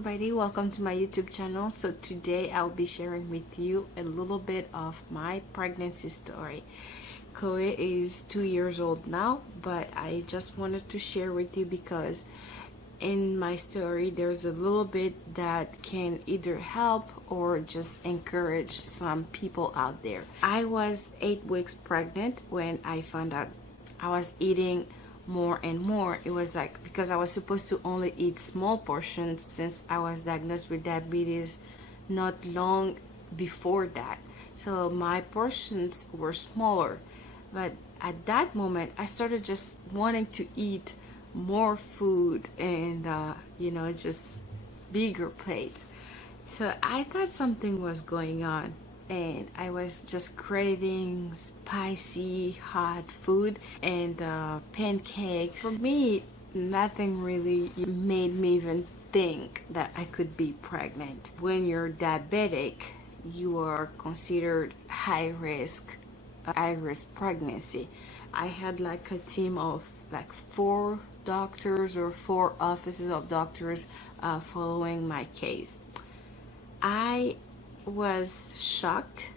everybody, welcome to my YouTube channel. So today I'll be sharing with you a little bit of my pregnancy story. Chloe is 2 years old now, but I just wanted to share with you because in my story there's a little bit that can either help or just encourage some people out there. I was 8 weeks pregnant when I found out I was eating more and more. It was like because I was supposed to only eat small portions since I was diagnosed with diabetes not long before that. So my portions were smaller. But at that moment, I started just wanting to eat more food and, just bigger plates. So I thought something was going on, and I was just craving spicy hot food and pancakes. For me, nothing really made me even think that I could be pregnant. When you're diabetic, you are considered high risk pregnancy. I had like a team of like 4 doctors or 4 offices of doctors following my case. I was shocked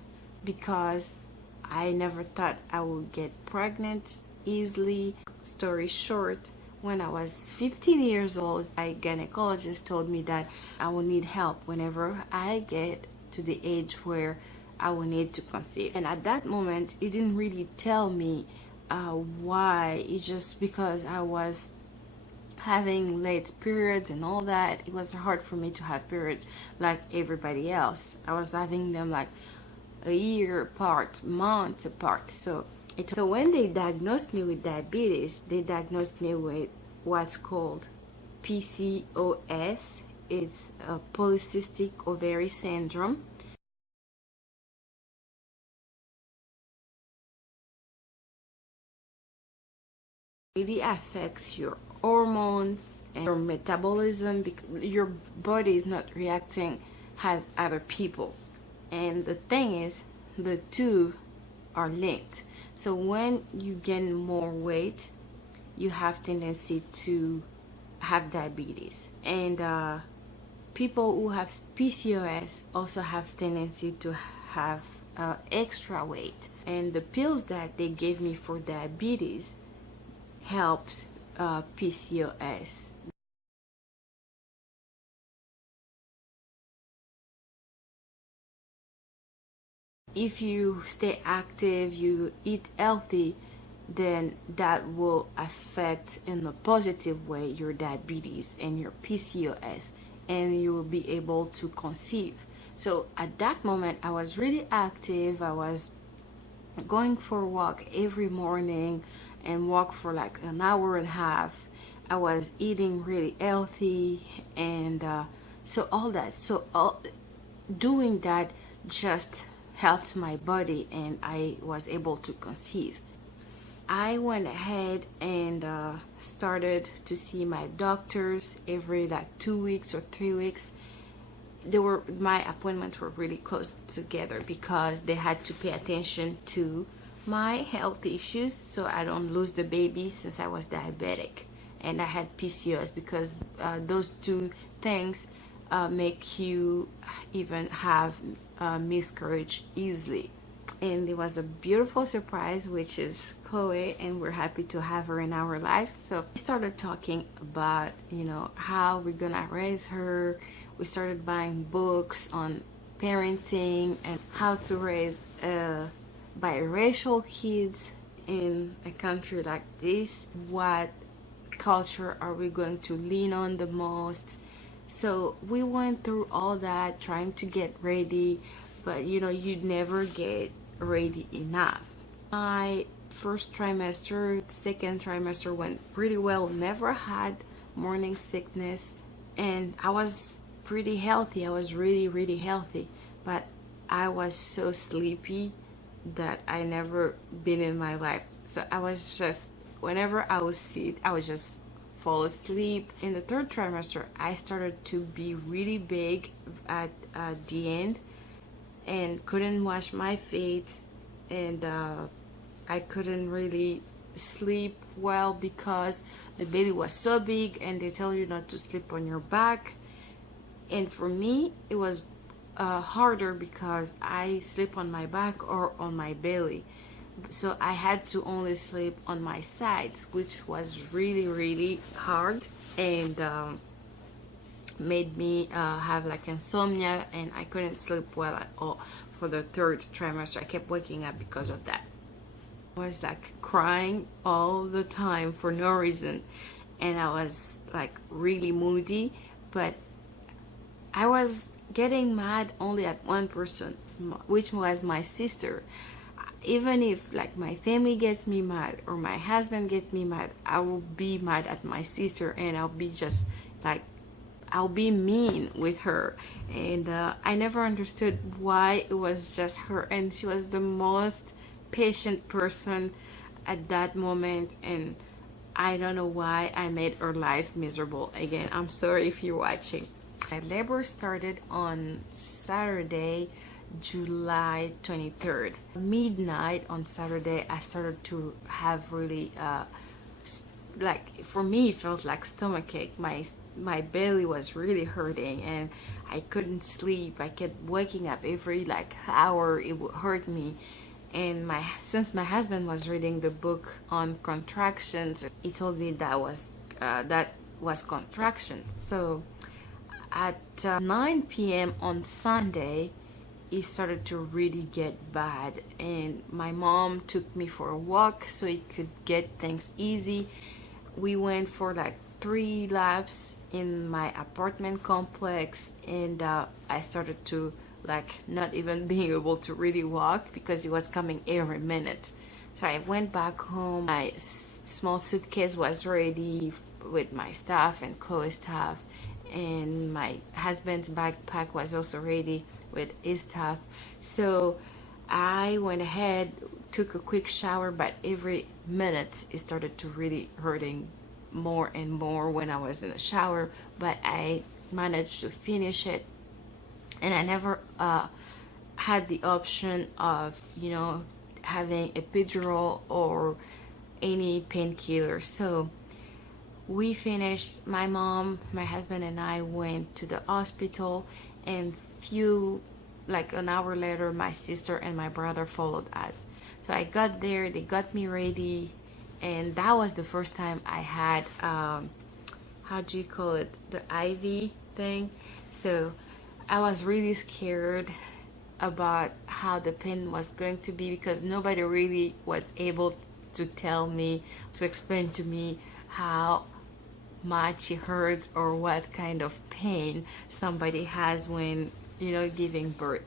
because I never thought I would get pregnant easily. Story short, when I was 15 years old, my gynecologist told me that I will need help whenever I get to the age where I will need to conceive. And at that moment, it didn't really tell me why. It's just because I was having late periods and all that. It was hard for me to have periods like everybody else. I was having them like a year apart, months apart. So when they diagnosed me with diabetes, they diagnosed me with what's called PCOS. It's a polycystic ovary syndrome. It really affects your hormones and your metabolism because your body is not reacting as other people. And the thing is, the two are linked. So when you gain more weight, you have tendency to have diabetes. And people who have PCOS also have tendency to have extra weight. And the pills that they gave me for diabetes helps PCOS. If you stay active, you eat healthy, then that will affect in a positive way your diabetes and your PCOS, and you will be able to conceive. So at that moment, I was really active. I was going for a walk every morning and walk for like an hour and a half. I was eating really healthy, and doing that just helped my body, and I was able to conceive. I went ahead and started to see my doctors every like 2 weeks or 3 weeks. My appointments were really close together because they had to pay attention to my health issues so I don't lose the baby, since I was diabetic and I had PCOS, because those two things make you even have miscarriage easily. And it was a beautiful surprise, which is Chloe, and we're happy to have her in our lives. So we started talking about how we're gonna raise her. We started buying books on parenting and how to raise biracial kids in a country like this. What culture are we going to lean on the most? So we went through all that, trying to get ready, but you'd never get ready enough. My first trimester, second trimester went pretty well. Never had morning sickness, and I was pretty healthy. I was really healthy, but I was so sleepy that I never been in my life. So I was just, whenever I would sit, I would just fall asleep. In the third trimester, I started to be really big at the end and couldn't wash my feet, and I couldn't really sleep well because the baby was so big, and they tell you not to sleep on your back. And for me, it was harder because I sleep on my back or on my belly. So I had to only sleep on my sides, which was really, really hard, and made me have like insomnia, and I couldn't sleep well at all for the third trimester. I kept waking up because of that. I was like crying all the time for no reason, and I was like really moody, but I was getting mad only at one person, which was my sister. Even if like my family gets me mad or my husband gets me mad, I will be mad at my sister, and I'll be just like, I'll be mean with her. And I never understood why it was just her, and she was the most patient person at that moment, and I don't know why I made her life miserable. Again, I'm sorry if you're watching. My labor started on Saturday, July 23rd. Midnight on Saturday, I started to have really, like, for me, it felt like stomachache. My belly was really hurting, and I couldn't sleep. I kept waking up every like hour. It would hurt me. And since my husband was reading the book on contractions, he told me that was contractions. So at 9 p.m. on Sunday, it started to really get bad, and my mom took me for a walk so it could get things easy. We went for like 3 laps in my apartment complex, and I started to like not even being able to really walk because it was coming every minute. So I went back home. My small suitcase was ready with my stuff and Chloe's stuff, and my husband's backpack was also ready with his stuff. So I went ahead, took a quick shower, but every minute it started to really hurting more and more when I was in the shower. But I managed to finish it, and I never had the option of, having epidural or any painkiller. So we finished. My mom, my husband, and I went to the hospital, and like an hour later, my sister and my brother followed us. So I got there, they got me ready, and that was the first time I had, how do you call it, the IV thing. So I was really scared about how the pain was going to be, because nobody really was able to tell me, to explain to me how much it hurts or what kind of pain somebody has when, giving birth.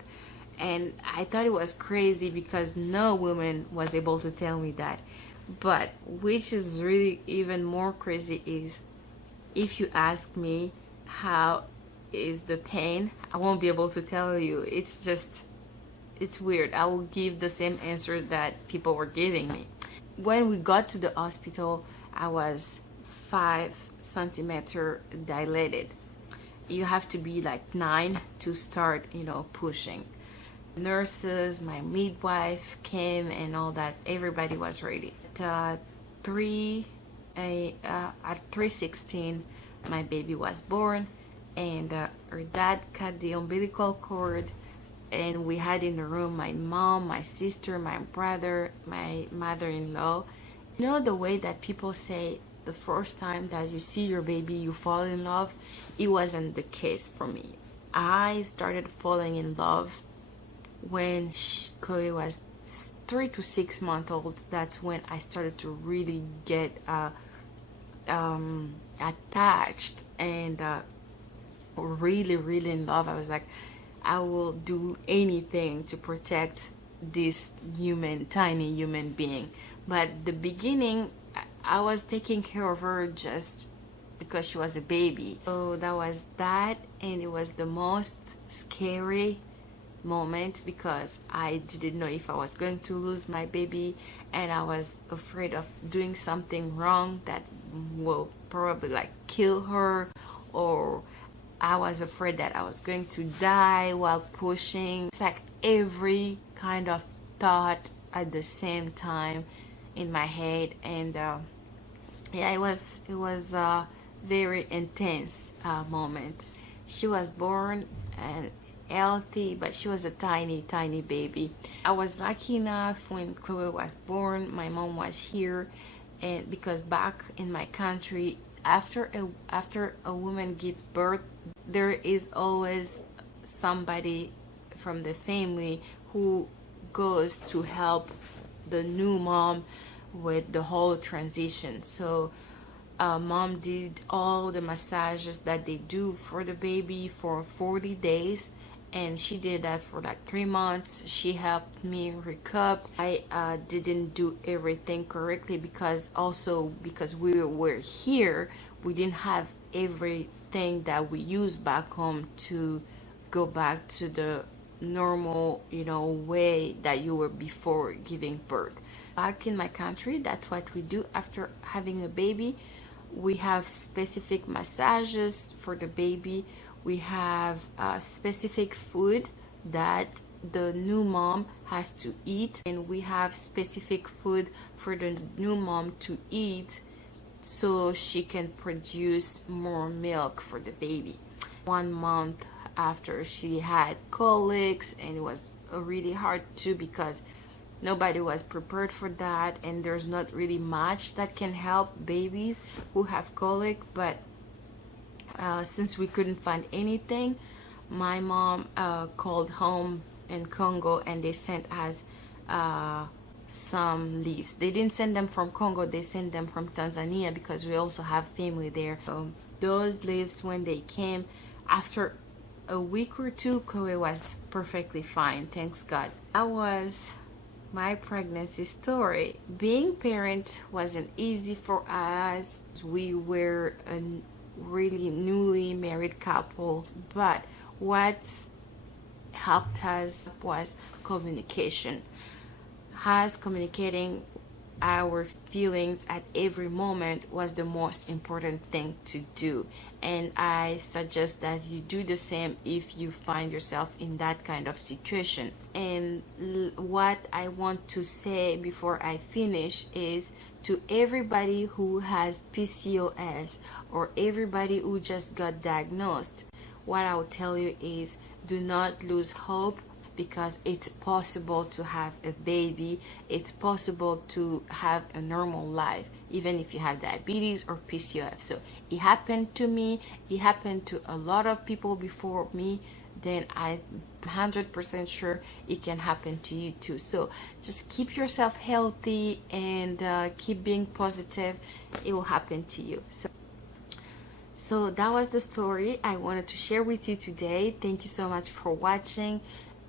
And I thought it was crazy because no woman was able to tell me that. But which is really even more crazy is, if you ask me how is the pain, I won't be able to tell you. It's weird. I will give the same answer that people were giving me. When we got to the hospital, I was 5 centimeter dilated. You have to be like 9 to start, pushing. Nurses, my midwife came and all that. Everybody was ready. At 3:16, my baby was born, and her dad cut the umbilical cord, and we had in the room my mom, my sister, my brother, my mother-in-law. The way that people say the first time that you see your baby you fall in love? It wasn't the case for me. I started falling in love when Chloe was 3 to 6 months old. That's when I started to really get attached and really, really in love. I was like, I will do anything to protect this tiny human being. But the beginning, I was taking care of her just because she was a baby. So that was that, and it was the most scary moment because I didn't know if I was going to lose my baby, and I was afraid of doing something wrong that will probably like kill her, or I was afraid that I was going to die while pushing. It's like every kind of thought at the same time in my head, and yeah, it was a very intense moment. She was born and healthy, but she was a tiny baby. I was lucky enough when Chloe was born, my mom was here, and because back in my country, after a woman gives birth, there is always somebody from the family who goes to help the new mom with the whole transition. So mom did all the massages that they do for the baby for 40 days, and she did that for like 3 months. She helped me recoup. I didn't do everything correctly because we were here, we didn't have everything that we use back home to go back to the normal, way that you were before giving birth. Back in my country, that's what we do after having a baby. We have specific massages for the baby. We have specific food that the new mom has to eat, and we have specific food for the new mom to eat so she can produce more milk for the baby. 1 month after, she had colics, and it was really hard too because nobody was prepared for that, and there's not really much that can help babies who have colic. But since we couldn't find anything, my mom called home in Congo, and they sent us some leaves. They didn't send them from Congo, they sent them from Tanzania because we also have family there. Those leaves, when they came, after a week or two, Chloe was perfectly fine, thanks God. That was my pregnancy story. Being parent wasn't easy for us. We were a really newly married couple, but what helped us was communication. As communicating our feelings at every moment was the most important thing to do, and I suggest that you do the same if you find yourself in that kind of situation. And what I want to say before I finish is, to everybody who has PCOS or everybody who just got diagnosed, what I will tell you is, do not lose hope, because it's possible to have a baby. It's possible to have a normal life, even if you have diabetes or PCOS. So it happened to me. It happened to a lot of people before me. Then I'm 100% sure it can happen to you too. So just keep yourself healthy and keep being positive. It will happen to you. So that was the story I wanted to share with you today. Thank you so much for watching.